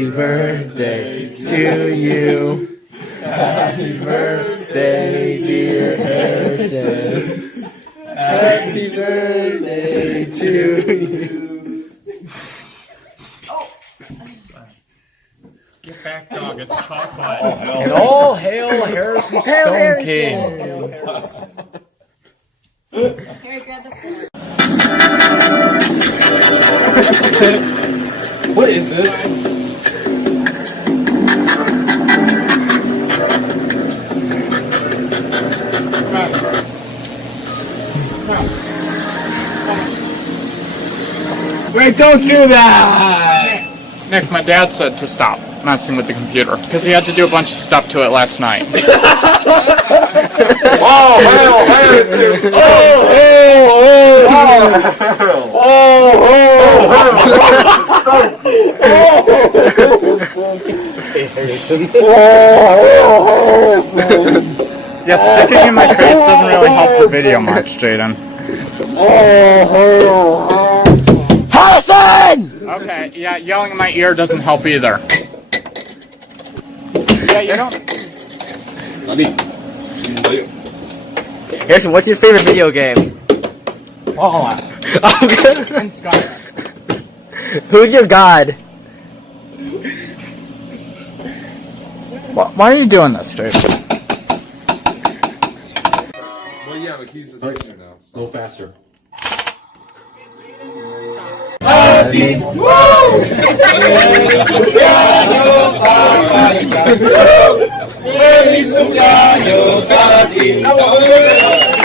Happy birthday to you. Happy birthday, dear Harrison. Happy birthday to you. Get back, dog. It's chocolate. And all hail Harrison Stone King. Harry, grab the fork. What is this? Wait, don't do that! Nick, my dad said to stop messing with the computer because he had to do a bunch of stuff to it last night. Oh, hell, Harrison! Yeah, sticking in my face doesn't really help the video much, Jaden. Harrison! Okay, yeah, yelling in my ear doesn't help either. Yeah, you don't. Harrison, what's your favorite video game? And Skyrim. Who's your god? Why are you doing this, Jaden? Well, yeah, but he's a singer now. A little faster. Feliz cumpleaños a ti.